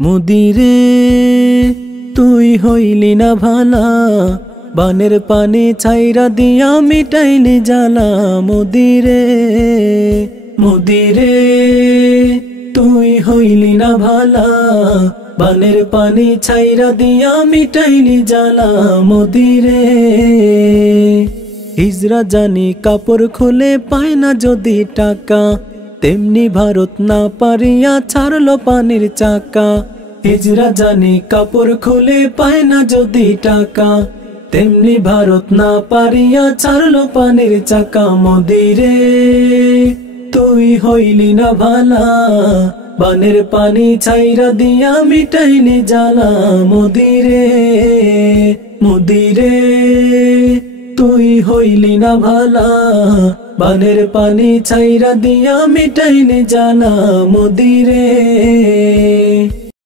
মুদিরে তুই হইলি না ভালা, বানের পানি ছাইরা দিয়া মিটাইলি জ্বালা। মুদিরে মুদিরে তুই হইলি না ভালা, বানের পানি ছাইরা দিয়া মিটাইলি জ্বালা। মুদিরে হিজরা জানি কাপড় খুলে পায় না যদি টাকা, তেমনি ভারত না পারিয়া ছাড়লো পানির চাকা। হিজরা জানি কাপড় খুলে পায় না যদি টাকা, তেমনি ভারত না পারিয়া ছাড়লো পানির চাকা। মুদিরে তুই হইলি না ভালা, বানের পানি ছাইরা দিয়া মিটাইলি জ্বালা। মুদিরে মুদিরে তুই হইলি না ভালা, বানের পানি ছাইরা দিয়া মিটাইলি জ্বালা। মুদিরে।